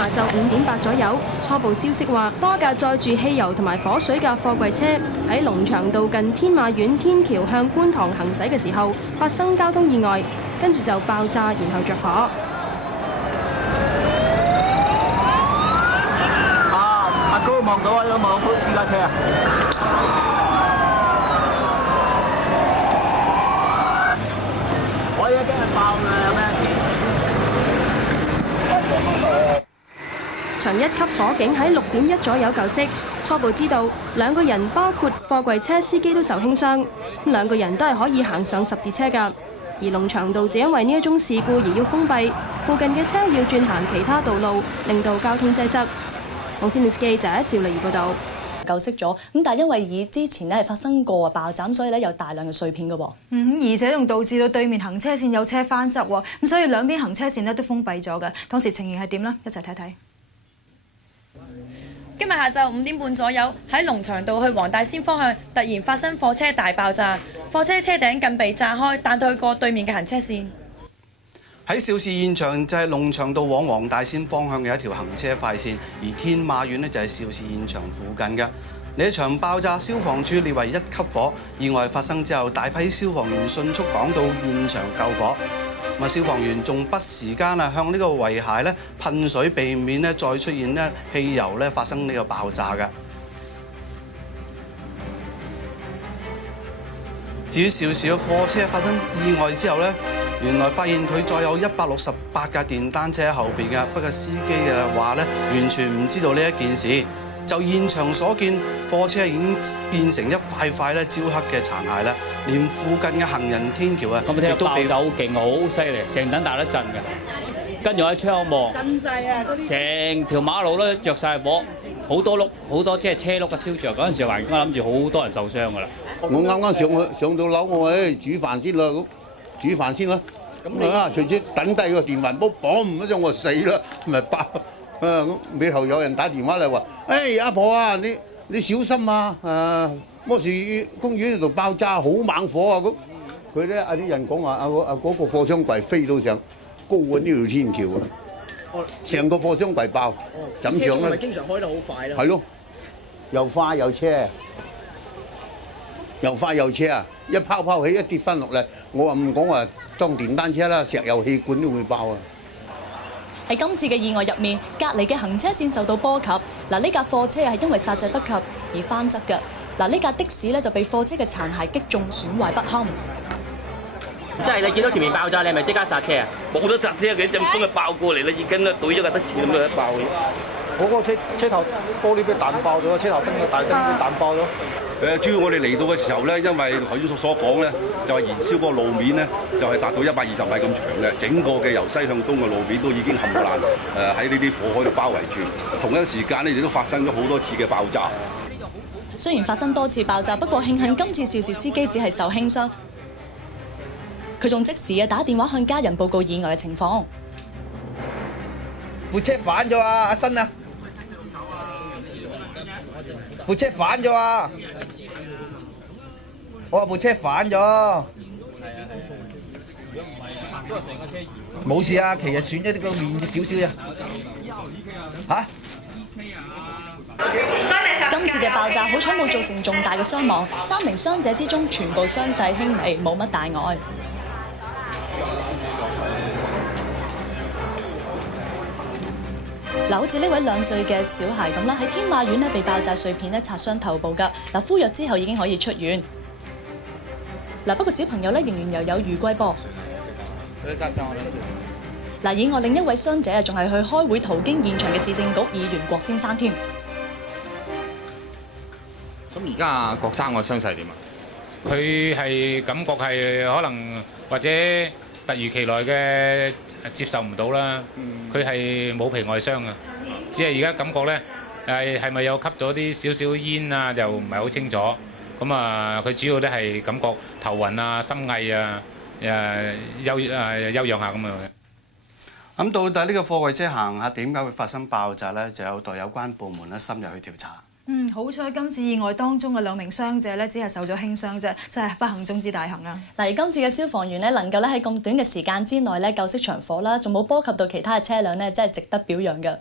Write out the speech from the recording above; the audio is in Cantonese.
下晝5:08左右，初步消息話，多架載住汽油同埋火水嘅貨櫃車喺龍翔道近天馬苑天橋向觀塘行駛嘅時候發生交通意外，跟住就爆炸，然後着火。阿哥望到有冇私家車啊？我而家驚係爆啦，有咩事？長1級火警喺6:01左右救熄，初步知道2個人包括貨櫃車司機都受輕傷，2個人都係可以行上十字車㗎。而龍翔道就因為呢一宗事故而要封閉，附近嘅車要轉行其他道路，令到交通擠塞。無線電視記者趙麗儀報導。救熄咗，咁但係因為以之前咧係發生過爆炸，所以咧有大量嘅碎片嘅喎。而且仲導致到對面行車線有車翻側喎，咁所以兩邊行車線咧都封閉咗嘅。當時情形係點呢？一齊睇睇。今日下晝5點半左右，喺龍翔道去黃大仙方向突然發生貨車大爆炸，貨車車頂近被炸開，彈到去過對面嘅行車線。喺肇事現場就係龍翔道往黃大仙方向嘅一條行車快線，而天馬苑呢就係肇事現場附近嘅。呢一場爆炸，消防處列為1級火。意外發生之後，大批消防員迅速趕到現場救火。消防員仲不時間向呢個遺骸咧噴水，避免咧再出現咧汽油咧發生呢個爆炸嘅。至於肇事嘅貨車發生意外之後咧，原來發現佢載有168架電單車喺後邊嘅，不過司機嘅話咧完全唔知道呢一件事。就現場所見，貨車已經變成一塊塊咧焦黑嘅殘骸啦，連附近嘅行人天橋啊，亦都被爆得好勁，好犀利，成等大得震嘅。跟住喺窗望，成條馬路都着晒火，好多即係車轆嘅燒着。嗰陣時環境我諗住好多人受傷㗎啦。我啱啱上到樓，我話煮飯先啦，咁煮飯先啦。咁啊，隨即等低個電飯煲，嘣一聲我死啦，咪爆。咁尾後有人打電話嚟話：阿婆啊，你小心啊！摩士公園度爆炸，好猛火啊！咁佢咧啲人講話嗰個貨箱櫃飛到上高過呢條天橋啊！成個貨箱櫃爆，怎上咧？車速係咪經常開得好快咧？係咯，又快又車，又快又車啊！一拋起一跌翻落嚟，我話唔講話當電單車啦，石油氣管都會爆啊！喺今次嘅意外入面，隔離嘅行車線受到波及。呢架貨車係因為剎掣不及而翻側嘅。呢架的士咧就被貨車嘅殘骸擊中，損壞不堪。即係你見到前面爆炸，你係咪即刻剎車啊？冇得剎車，佢一陣風就爆過嚟啦，已經懟咗架的士咁樣爆嘅。嗰個車頭玻璃俾彈爆咗，車頭燈個大燈都彈爆咗。主要我哋嚟到嘅時候咧，因為頭先所講咧，就係燃燒嗰個路面咧，就係達到120米咁長嘅，整個嘅由西向東嘅路面都已經冚唪唥喺呢啲火海度包圍住。同一時間咧，亦都發生咗好多次嘅爆炸。雖然發生多次爆炸，不過慶幸今次肇事司機只係受輕傷。佢仲即時打電話向家人報告意外嘅情況。部車反咗啊！阿新啊！部車反咗啊！我話部車反咗。冇事啊，其實損咗啲個面少少啫。嚇！今次嘅爆炸好彩冇造成重大嘅傷亡，3名傷者之中全部傷勢輕微，冇乜大礙。好似呢位2歲嘅小孩咁啦，喺天馬苑咧被爆炸碎片咧擦傷頭部㗎。敷藥之後已經可以出院。不過小朋友咧仍然又有餘悸噃。以外另一位傷者仲係去開會途經現場嘅市政局議員郭先生添。咁而家郭生個傷勢點啊？佢係感覺係可能或者突如其來嘅接受唔到啦。佢係冇皮外傷啊，只係而家感覺咧係咪有吸咗啲少少煙啊？就唔係好清楚。咁啊，佢主要咧係感覺頭暈啊、心翳啊、休養下咁樣。咁到底呢個貨櫃車行下點解會發生爆炸咧？就有待有關部門咧深入去調查。好彩今次意外當中嘅2名傷者咧，只係受咗輕傷啫，真係不幸中之大幸啊！而今次嘅消防員咧，能夠咧喺咁短嘅時間之內咧救熄場火啦，仲冇波及到其他嘅車輛咧，真係值得表揚㗎。